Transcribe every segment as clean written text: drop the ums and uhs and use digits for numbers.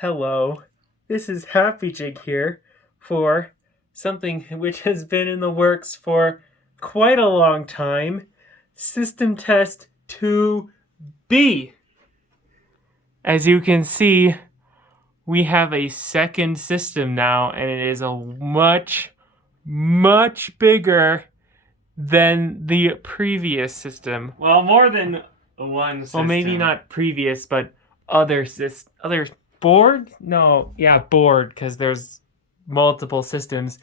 Hello, this is Happy Jig here for something which has been in the works for quite a long time. System test 2B. As you can see, we have a second system now, and it is a much bigger than the previous system. Well, more than one system. Well, maybe not previous, but other board? No, yeah, board, because there's multiple systems.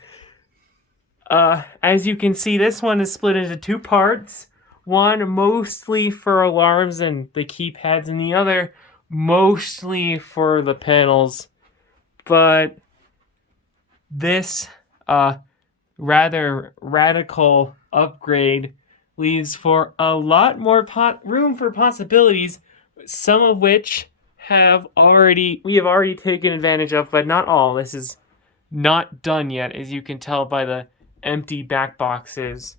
As you can see, this one is split into two parts. One mostly for alarms and the keypads, and the other mostly for the panels. But this rather radical upgrade leaves for a lot more room for possibilities, some of which we have already taken advantage of, but not all. This is not done yet, as you can tell by the empty back boxes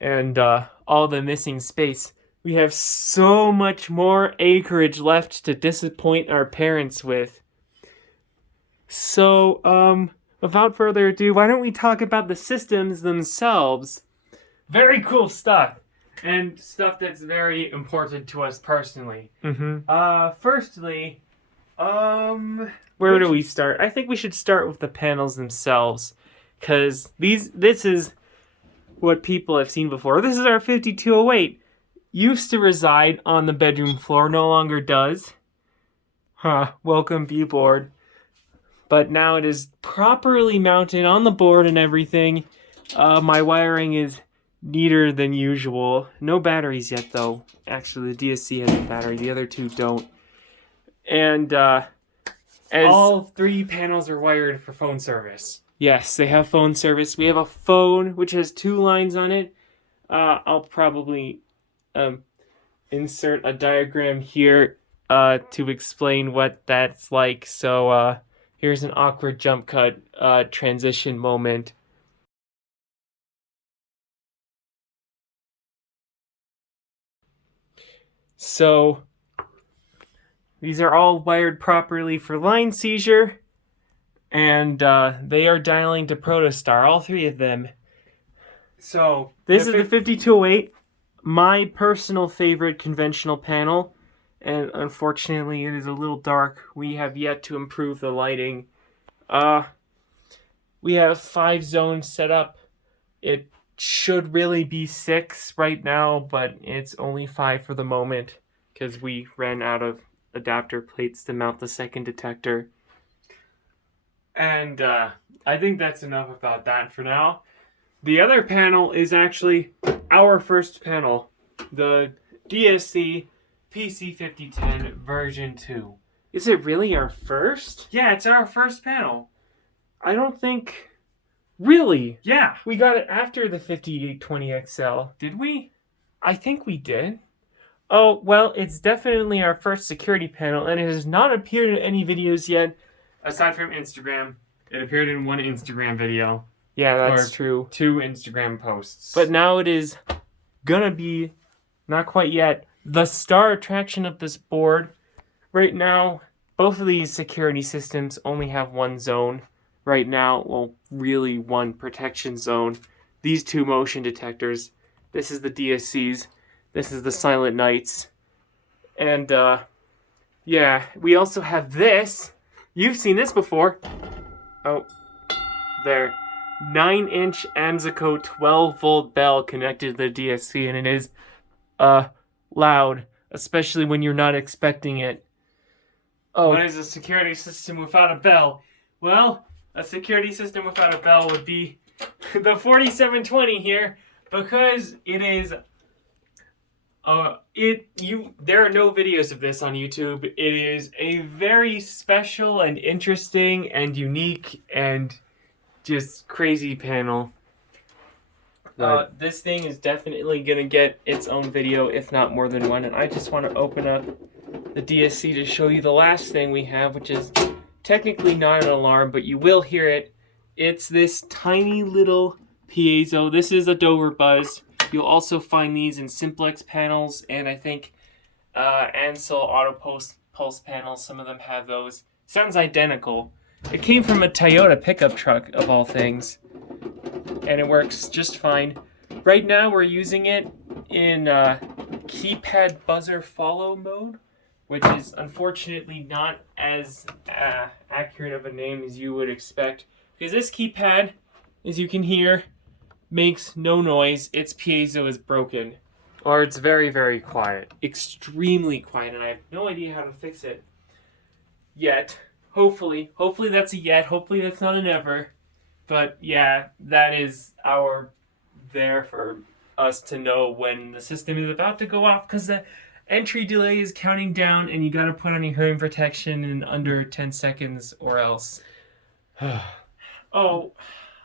and all the missing space. We have so much more acreage left to disappoint our parents with. So, without further ado, why don't we talk about the systems themselves? Very cool stuff. And stuff that's very important to us personally. Firstly, where do we start? I think we should start with the panels themselves, because this is what people have seen before. This is our 5208. Used to reside on the bedroom floor, no longer does. Welcome, viewboard. But now it is properly mounted on the board and everything. My wiring is neater than usual. No batteries yet, though. Actually, the DSC has a battery. The other two don't. And all three panels are wired for phone service. Yes, they have phone service. We have a phone which has two lines on it. I'll probably insert a diagram here to explain what that's like. So here's an awkward jump cut transition moment. So these are all wired properly for line seizure, and they are dialing to Protostar, all three of them. So this is the 5208, my personal favorite conventional panel, and unfortunately it is a little dark. We have yet to improve the lighting. We have 5 zones set up. It should really be 6 right now, but it's only 5 for the moment because we ran out of adapter plates to mount the second detector. And I think that's enough about that for now. The other panel is actually our first panel, the DSC PC5010 version 2. Is it really our first? Yeah, it's our first panel. I don't think... Really? Yeah. We got it after the 5820XL. Did we? I think we did. Oh, well, it's definitely our first security panel, and it has not appeared in any videos yet. Aside from Instagram. It appeared in one Instagram video. Yeah, that's true. 2 Instagram posts. But now it is gonna be, not quite yet, the star attraction of this board. Right now, both of these security systems only have one zone. Right now, well, really one protection zone. These 2 motion detectors. This is the DSCs. This is the Silent Nights. And, yeah, we also have this. You've seen this before. Oh, there. 9-inch Amsico 12-volt bell connected to the DSC, and it is, loud, especially when you're not expecting it. Oh. What is a security system without a bell? Well, a security system without a bell would be the 4720 here, because it is there are no videos of this on YouTube. It is a very special and interesting and unique and just crazy panel. This thing is definitely gonna get its own video, if not more than one, and I just want to open up the DSC to show you the last thing we have, which is technically not an alarm, but you will hear it. It's this tiny little piezo. This is a Dover Buzz. You'll also find these in simplex panels, and I think Ansel auto pulse panels. Some of them have those. Sounds identical. It came from a Toyota pickup truck, of all things. And it works just fine. Right now we're using it in keypad buzzer follow mode, which is unfortunately not as accurate of a name as you would expect. Because this keypad, as you can hear, makes no noise. Its piezo is broken. Or it's very, very quiet. Extremely quiet, and I have no idea how to fix it. Yet. Hopefully. Hopefully that's a yet. Hopefully that's not an ever. But yeah, that is there for us to know when the system is about to go off, because the entry delay is counting down and you gotta put on your hearing protection in under 10 seconds or else. Oh,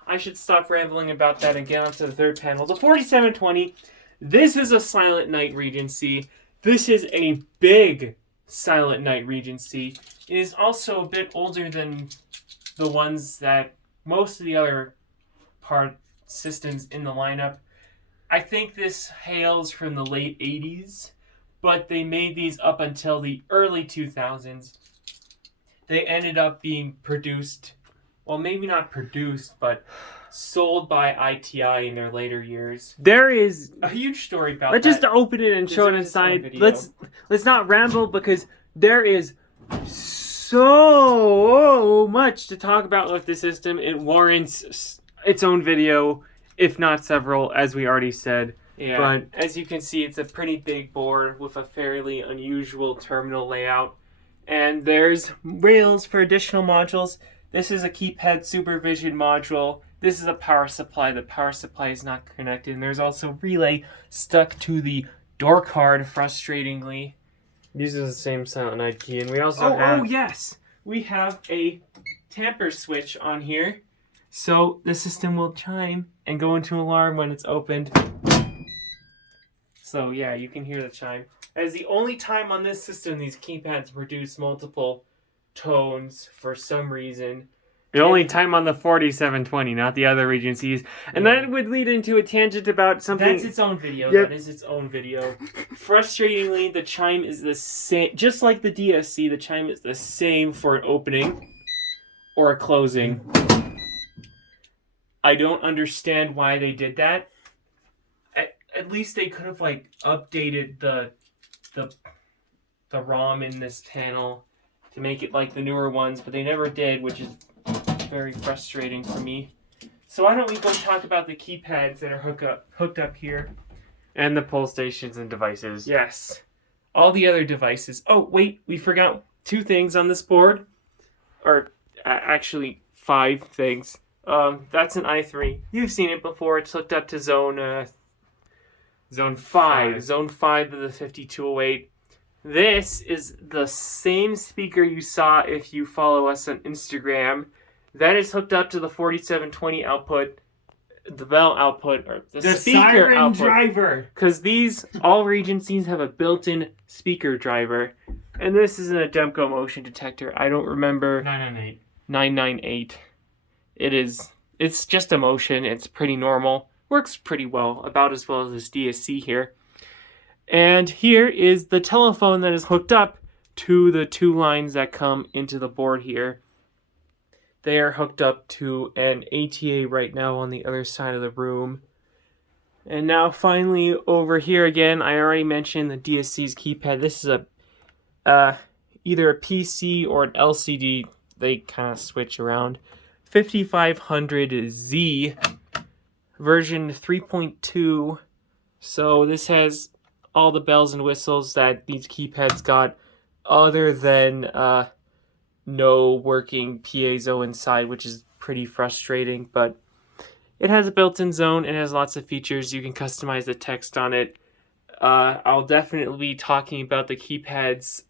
I should stop rambling about that and get onto the third panel. The 4720, this is a Silent Night Regency. This is a big Silent Night Regency. It is also a bit older than the ones that most of the other systems in the lineup. I think this hails from the late 80s, but they made these up until the early 2000s. They ended up being produced, well, maybe not produced, but sold by ITI in their later years. There is a huge story about that. Let's just open it and show it inside. Let's not ramble, because there is so much to talk about with the system. It warrants its own video, if not several, as we already said. Yeah. But as you can see, it's a pretty big board with a fairly unusual terminal layout. And there's rails for additional modules. This is a keypad supervision module. This is a power supply. The power supply is not connected. And there's also relay stuck to the door card, frustratingly. Uses the same Silent Night key. And we also have... Oh, yes! We have a tamper switch on here. So the system will chime and go into alarm when it's opened. So yeah, you can hear the chime. As the only time on this system these keypads produce multiple tones for some reason. The only time on the 4720, not the other Regencies. And that would lead into a tangent about something... That's its own video. Yep. That is its own video. Frustratingly, the chime is the same. Just like the DSC, the chime is the same for an opening or a closing. I don't understand why they did that. At least they could have, like, updated the ROM in this panel to make it like the newer ones, but they never did, which is very frustrating for me. So why don't we go talk about the keypads that are hooked up here. And the pull stations and devices. Yes. All the other devices. Oh, wait, we forgot 2 things on this board. Or, actually, 5 things. That's an i3. You've seen it before. It's hooked up to Zone 5. Zone 5 of the 5208. This is the same speaker you saw if you follow us on Instagram. That is hooked up to the 4720 output, the bell output, or the speaker siren output. Driver. Because all Regencies have a built-in speaker driver. And this isn't a Demco motion detector. I don't remember. 998. 998. It's just a motion. It's pretty normal. Works pretty well, about as well as this DSC here. And here is the telephone that is hooked up to the 2 lines that come into the board here. They are hooked up to an ATA right now on the other side of the room. And now finally over here again, I already mentioned the DSC's keypad. This is either a PC or an LCD. They kind of switch around. 5500Z version 3.2. So this has all the bells and whistles that these keypads got, other than no working piezo inside, which is pretty frustrating, but it has a built-in zone. It has lots of features. You can customize the text on it. I'll definitely be talking about the keypads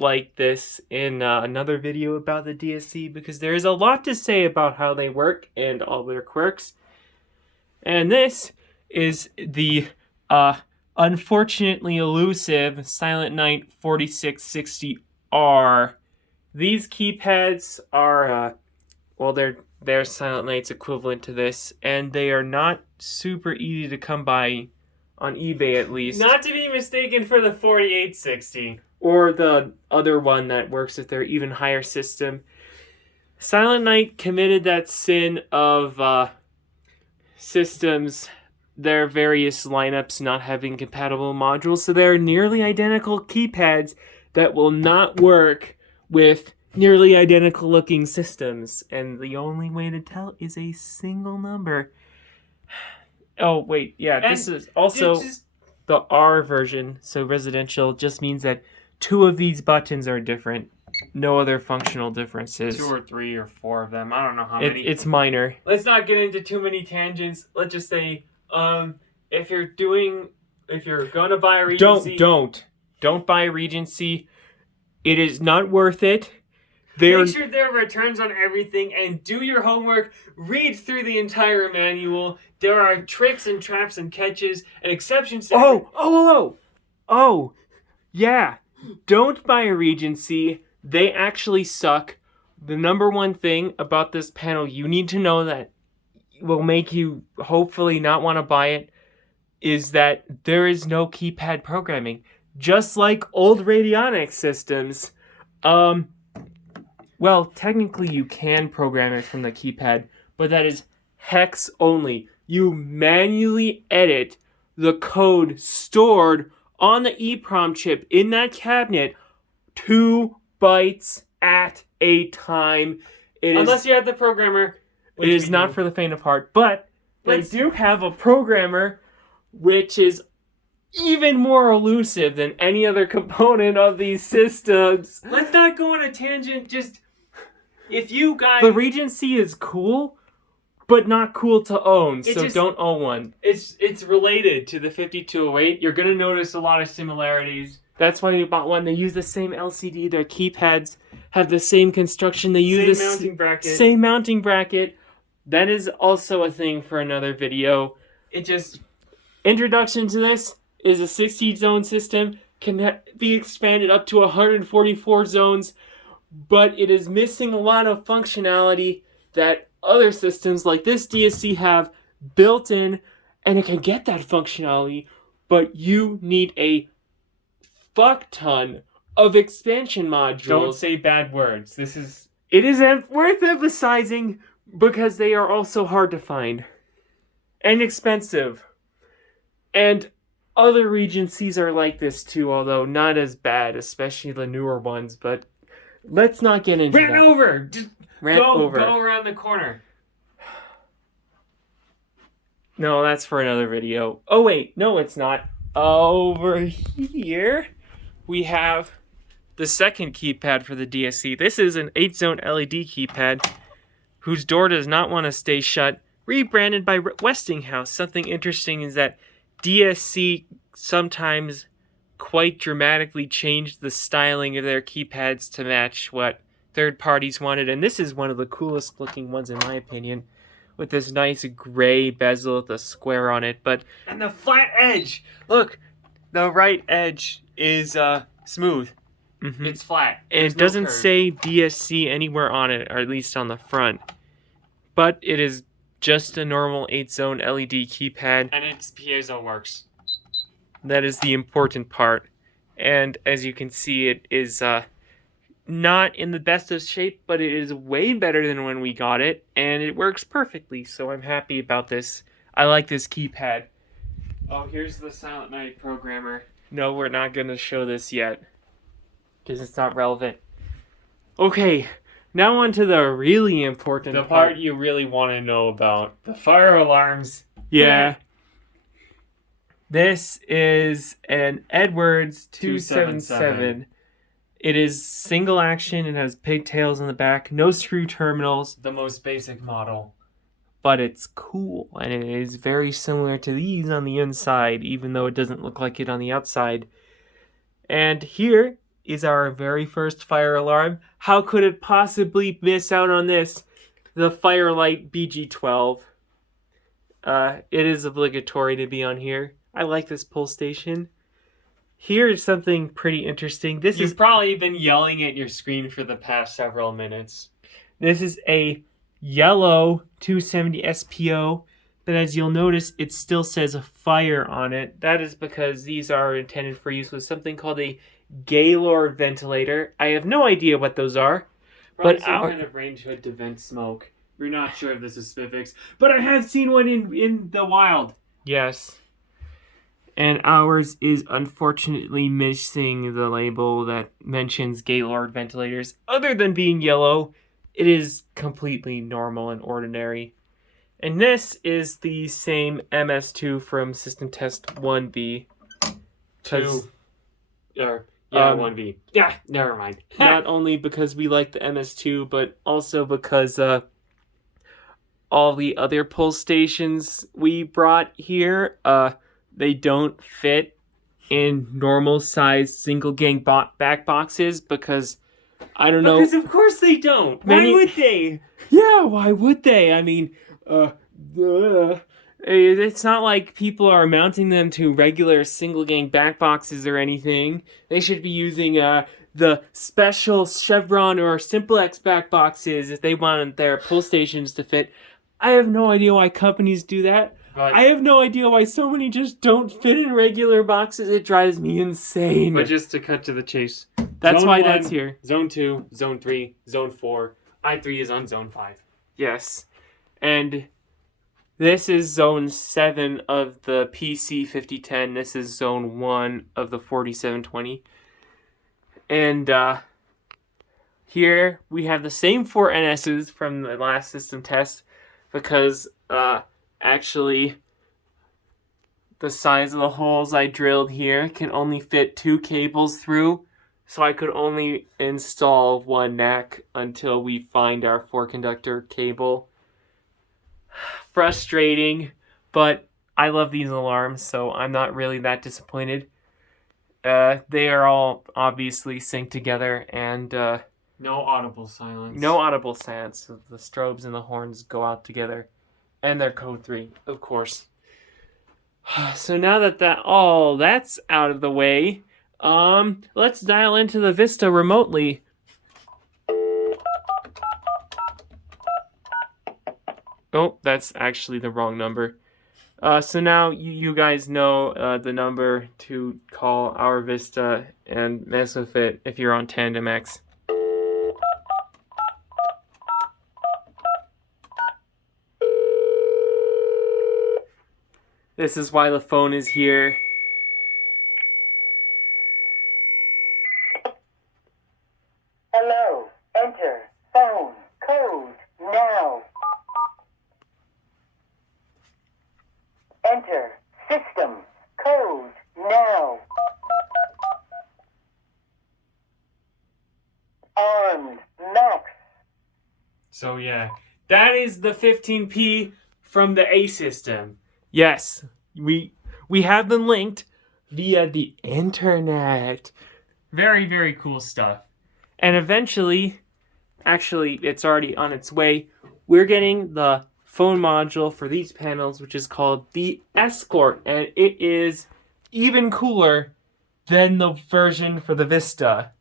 like this in another video about the DSC, because there is a lot to say about how they work and all their quirks. And this is the unfortunately elusive Silent Night 4660R. These keypads are, they're Silent Night's equivalent to this, and they are not super easy to come by on eBay at least. Not to be mistaken for the 4860. Or the other one that works with their even higher system. Silent Night committed that sin of systems, their various lineups not having compatible modules, so they're nearly identical keypads that will not work with nearly identical looking systems. And the only way to tell is a single number. Oh, wait, yeah, And this is also the R version, so residential just means that 2 of these buttons are different. No other functional differences. 2 or 3 or 4 of them. I don't know how many. It's minor. Let's not get into too many tangents. Let's just say, if you're gonna buy a Regency... Don't buy a Regency. It is not worth it. Make sure there are returns on everything and do your homework. Read through the entire manual. There are tricks and traps and catches and exceptions to Oh, yeah. Don't buy a Regency. They actually suck. The number one thing about this panel you need to know that will make you hopefully not want to buy it is that there is no keypad programming. Just like old radionics systems. Well, technically you can program it from the keypad, but that is hex only. You manually edit the code stored on the EEPROM chip in that cabinet 2 bytes at a time. Unless you have the programmer. It is not for the faint of heart, but they do have a programmer which is even more elusive than any other component of these systems. Let's not go on a tangent. Just, if you guys... The Regency is cool, but not cool to own, so don't own one. It's related to the 5208. You're going to notice a lot of similarities. That's why you bought one. They use the same LCD. Their keypads have the same construction. They use same mounting bracket. That is also a thing for another video. Introduction to this is a 60-zone system. Can be expanded up to 144 zones, but it is missing a lot of functionality that other systems like this DSC have built in, and it can get that functionality, but you need a fuck ton of expansion modules. Don't say bad words. It is worth emphasizing because they are also hard to find and expensive. And other Regencies are like this too, although not as bad, especially the newer ones, but let's not get into that. Rant over. Go around the corner. No, that's for another video. Oh wait, no it's not. Over here, we have the second keypad for the DSC. This is an 8-zone LED keypad whose door does not want to stay shut, rebranded by Westinghouse. Something interesting is that DSC sometimes quite dramatically changed the styling of their keypads to match what third parties wanted, and this is one of the coolest looking ones in my opinion, with this nice gray bezel with a square on it. And the flat edge! Look, the right edge is smooth. Mm-hmm. It's flat. It doesn't say DSC anywhere on it, or at least on the front. But it is just a normal 8-zone LED keypad. And its piezo works. That is the important part. And as you can see, it is not in the best of shape, but it is way better than when we got it. And it works perfectly, so I'm happy about this. I like this keypad. Oh, here's the Silent Night programmer. No, we're not going to show this yet, because it's not relevant. Okay, now on to the really important part. The part you really want to know about. The fire alarms. Yeah. This is an Edwards 277. It is single action. It has pigtails in the back. No screw terminals. The most basic model. But it's cool. And it is very similar to these on the inside, even though it doesn't look like it on the outside. And here is our very first fire alarm. How could it possibly miss out on this? The Firelight BG12. It is obligatory to be on here. I like this pull station. Here's something pretty interesting. You've probably been yelling at your screen for the past several minutes. This is a yellow 270 SPO But as you'll notice, it still says fire on it. That is because these are intended for use with something called a Gaylord ventilator. I have no idea what those are. Probably But some kind of range hood to vent smoke. We're not sure of the specifics, but I have seen one in the wild. Yes. And ours is unfortunately missing the label that mentions Gaylord ventilators. Other than being yellow, it is completely normal and ordinary. And this is the same MS2 from System Test 1B. 1B. Yeah, never mind. Not only because we like the MS2, but also because all the other pull stations we brought here, they don't fit in normal size single gang back boxes because I don't know. Because of course they don't. Why would they? Yeah, why would they? I mean, it's not like people are mounting them to regular single gang back boxes or anything. They should be using the special Chevron or Simplex back boxes if they want their pull stations to fit. I have no idea why companies do that. But I have no idea why so many just don't fit in regular boxes. It drives me insane. But just to cut to the chase. That's Zone why 1, that's here. Zone 2, Zone 3, Zone 4. I3 is on Zone 5. Yes. And this is Zone 7 of the PC 5010. This is Zone 1 of the 4720. And here we have the same 4 NSs from the last system test because actually the size of the holes I drilled here can only fit 2 cables through. So I could only install 1 NAC until we find our 4-conductor cable. Frustrating, but I love these alarms, so I'm not really that disappointed. They are all obviously synced together, and no audible silence. No audible silence. So the strobes and the horns go out together, and they're code 3, of course. So now that that's out of the way, let's dial into the Vista remotely. Oh, that's actually the wrong number. So now you guys know the number to call our Vista and mess with it if you're on Tandem X. This is why the phone is here. Hello, enter phone code now. Enter system code now. Armed max. So yeah, that is the 15P from the A system. Yes, we have them linked via the internet. Very, very cool stuff. And eventually, actually, it's already on its way, we're getting the phone module for these panels, which is called the Escort, and it is even cooler than the version for the Vista.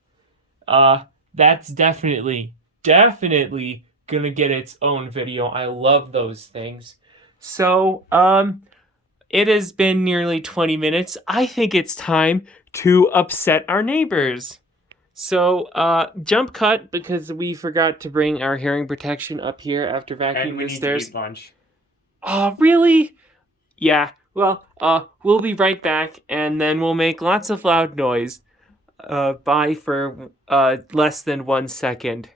That's definitely gonna get its own video. I love those things. So, it has been nearly 20 minutes. I think it's time to upset our neighbors. So, jump cut because we forgot to bring our hearing protection up here after vacuuming And we the need stairs. to eat lunch. Really? Yeah. Well, we'll be right back, and then we'll make lots of loud noise. Bye for less than 1 second.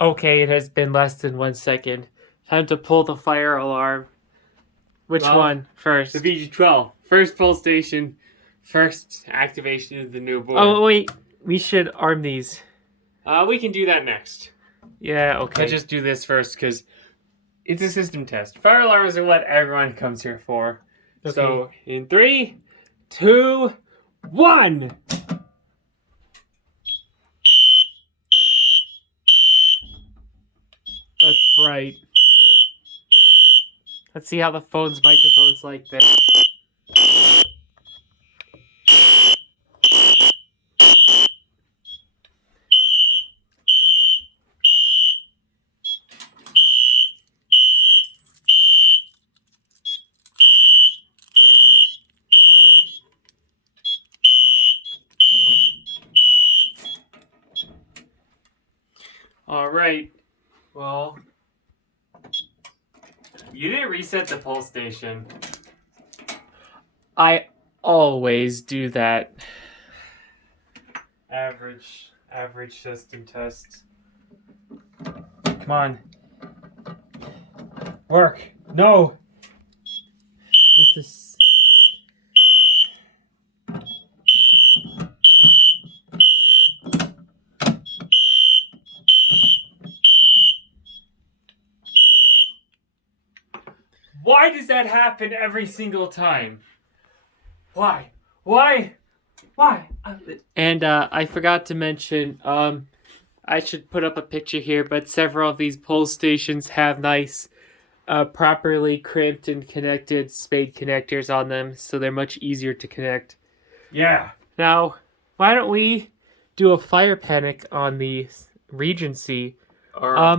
Okay, it has been less than 1 second. Time to pull the fire alarm. Which one first? The VG12. First pull station. First activation of the new board. Oh, wait. We should arm these. We can do that next. Yeah, okay. Let's just do this first because it's a system test. Fire alarms are what everyone comes here for. Okay. So, in 3, 2, 1! That's bright. Let's see how the phone's microphone's like this. Alright. Well, you didn't reset the pulse station. I always do that. Average system test. Come on. Work. No. It's a Why does that happen every single time? Why? Why? And I forgot to mention, I should put up a picture here, but several of these pole stations have nice, properly crimped and connected spade connectors on them, so they're much easier to connect. Yeah. Now, why don't we do a fire panic on the Regency?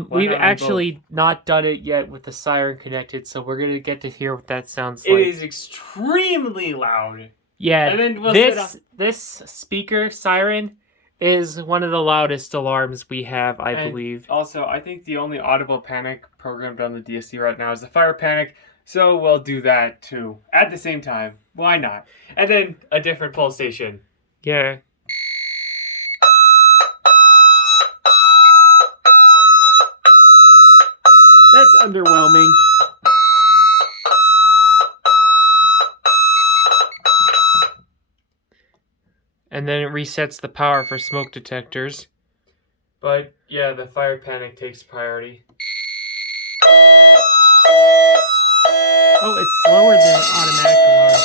We've actually not done it yet with the siren connected, so we're gonna get to hear what that sounds like. It is extremely loud. Yeah, And then we'll this speaker siren is one of the loudest alarms we have, I believe. Also, I think the only audible panic programmed on the DSC right now is the fire panic, so we'll do that too at the same time. Why not? And then a different pulse station. Yeah. That's underwhelming. And then it resets the power for smoke detectors. But yeah, the fire panic takes priority. Oh, it's slower than automatic alarm.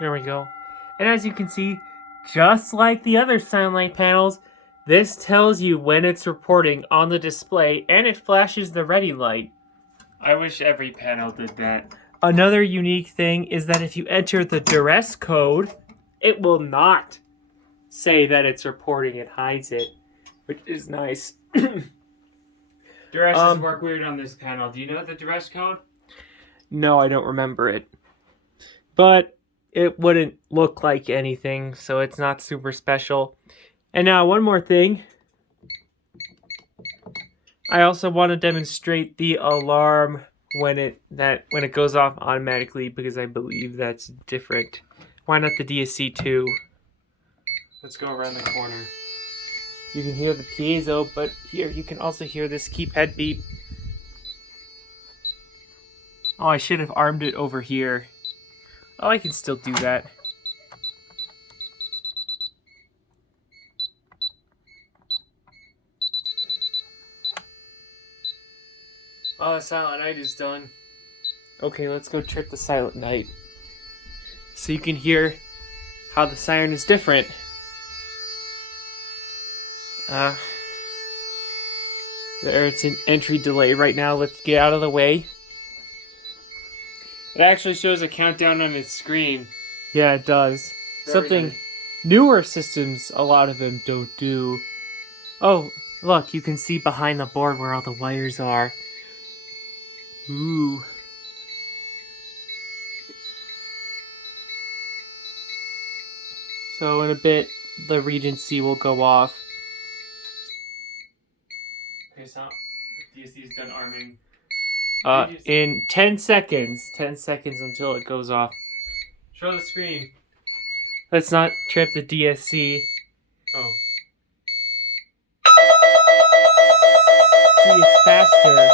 There we go. And as you can see, just like the other sunlight panels, this tells you when it's reporting on the display and it flashes the ready light. I wish every panel did that. Another unique thing is that if you enter the duress code, it will not say that it's reporting, it hides it, which is nice. Duresses work weird on this panel. Do you know the duress code? No, I don't remember it. But it wouldn't look like anything, so it's not super special. And now one more thing. I also want to demonstrate the alarm when it goes off automatically, because I believe that's different. Why not the DSC too? Let's go around the corner. You can hear the piezo, but here you can also hear this keypad beep. Oh, I should have armed it over here. Oh, I can still do that. Oh, Silent Night is done. Okay, let's go trip the Silent Night. So you can hear how the siren is different. There's an entry delay right now. Let's get out of the way. It actually shows a countdown on its screen. Yeah, it does. Very Something nice. newer systems, a lot of them don't do. Oh, look, you can see behind the board where all the wires are. Ooh. So in a bit, the Regency will go off. Okay, so DSC is done arming. In 10 seconds. 10 seconds until it goes off. Show the screen. Let's not trip the DSC. Oh. See, it's faster.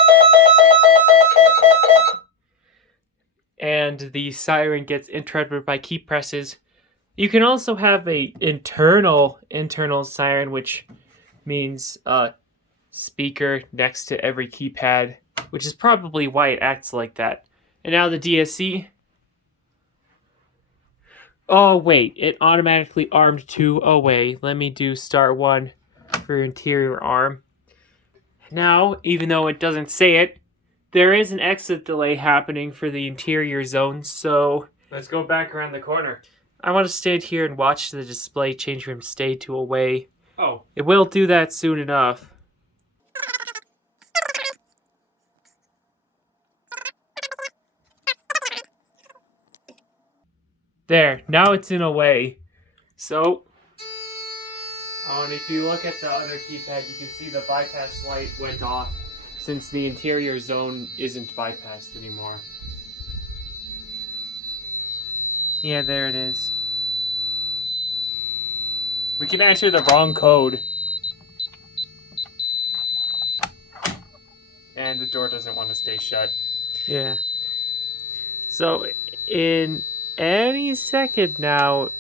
And the siren gets interrupted by key presses. You can also have a internal siren, which means speaker next to every keypad, which is probably why it acts like that. And now the DSC. Oh wait, it automatically armed 2 away. Let me do *1 for interior arm. Now, even though it doesn't say it, there is an exit delay happening for the interior zone, so Let's go back around the corner. I want to stand here and watch the display change from stay to away. Oh. It will do that soon enough. There, now it's in away. So, And if you look at the other keypad, you can see the bypass light went off since the interior zone isn't bypassed anymore. yeah, there it is. We can enter the wrong code. And the door doesn't want to stay shut. Yeah. So, in any second now,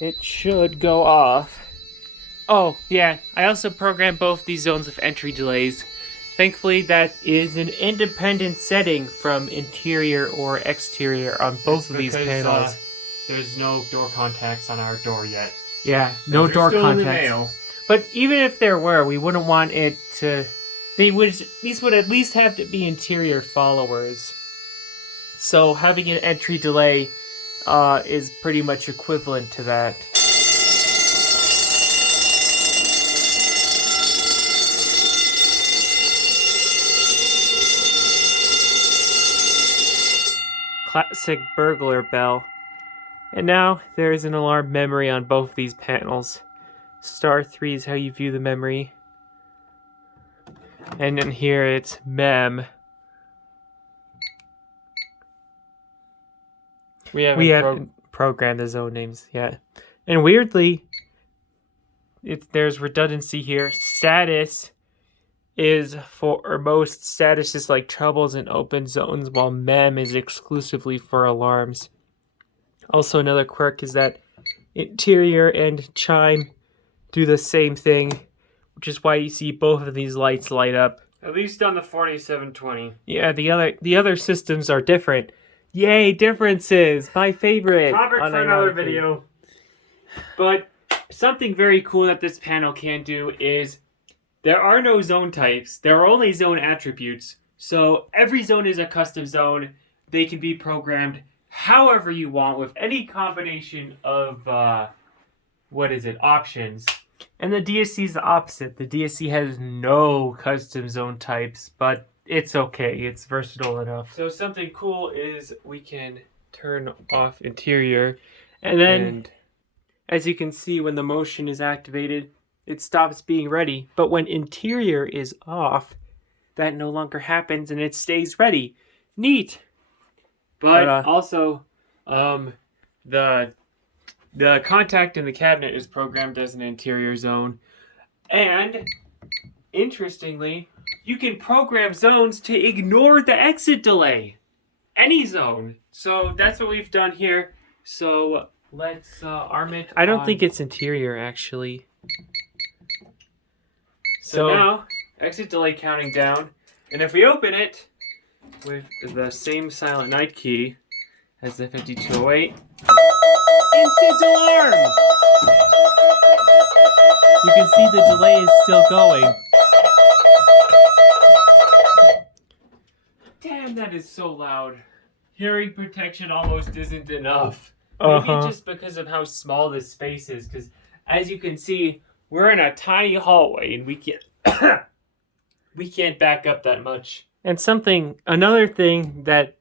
it should go off. Oh, yeah, I also programmed both these zones of entry delays. Thankfully, that is an independent setting from interior or exterior on both of these panels. There's no door contacts on our door yet. Yeah, no They're door still in the contacts. mail. But even if there were, we wouldn't want it to... These would at least have to be interior followers. So having an entry delay is pretty much equivalent to that. Classic burglar bell. And now there is an alarm memory on both these panels. Star 3 is how you view the memory. And then here it's mem. We We haven't programmed the zone names yet. And weirdly, there's redundancy here. Status is for most statuses like troubles and open zones, while mem is exclusively for alarms. Also, another quirk is that interior and chime do the same thing, which is why you see both of these lights light up. At least on the 4720. Yeah, the other systems are different. Yay, differences! My favorite. Topic for another video. But something very cool that this panel can do is there are no zone types. There are only zone attributes. So every zone is a custom zone. They can be programmed however you want with any combination of options. And the DSC is the opposite. The DSC has no custom zone types, but it's okay. It's versatile enough. So something cool is we can turn off interior, and then, as you can see, when the motion is activated, it stops being ready. But when interior is off, that no longer happens, and it stays ready. Neat! But also, the contact in the cabinet is programmed as an interior zone. And, interestingly, you can program zones to ignore the exit delay. Any zone. So that's what we've done here. So let's arm it. I don't think it's interior, actually. So now, exit delay counting down. And if we open it with the same Silent Night key as the 5208, instant alarm! You can see the delay is still going. Damn, that is so loud. Hearing protection almost isn't enough. Uh-huh. Maybe just because of how small this space is, because as you can see, we're in a tiny hallway and we can't back up that much. And another thing that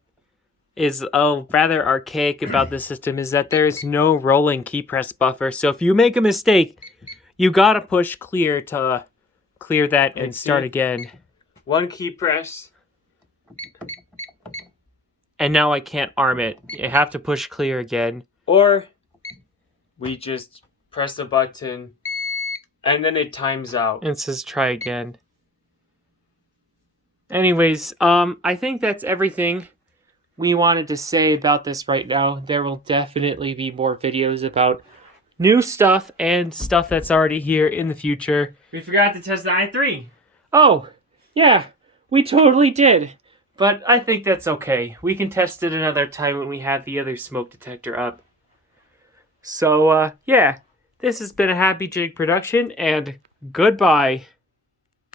is rather archaic about this system is that there is no rolling key press buffer. So if you make a mistake, you gotta push clear to clear that and start again. One key press. And now I can't arm it. I have to push clear again. Or we just press a button and then it times out. And it says try again. Anyways, I think that's everything we wanted to say about this right now. There will definitely be more videos about new stuff and stuff that's already here in the future. We forgot to test the i3. Oh, yeah, we totally did. But I think that's okay. We can test it another time when we have the other smoke detector up. So, yeah, this has been a Happy Jig production, and goodbye.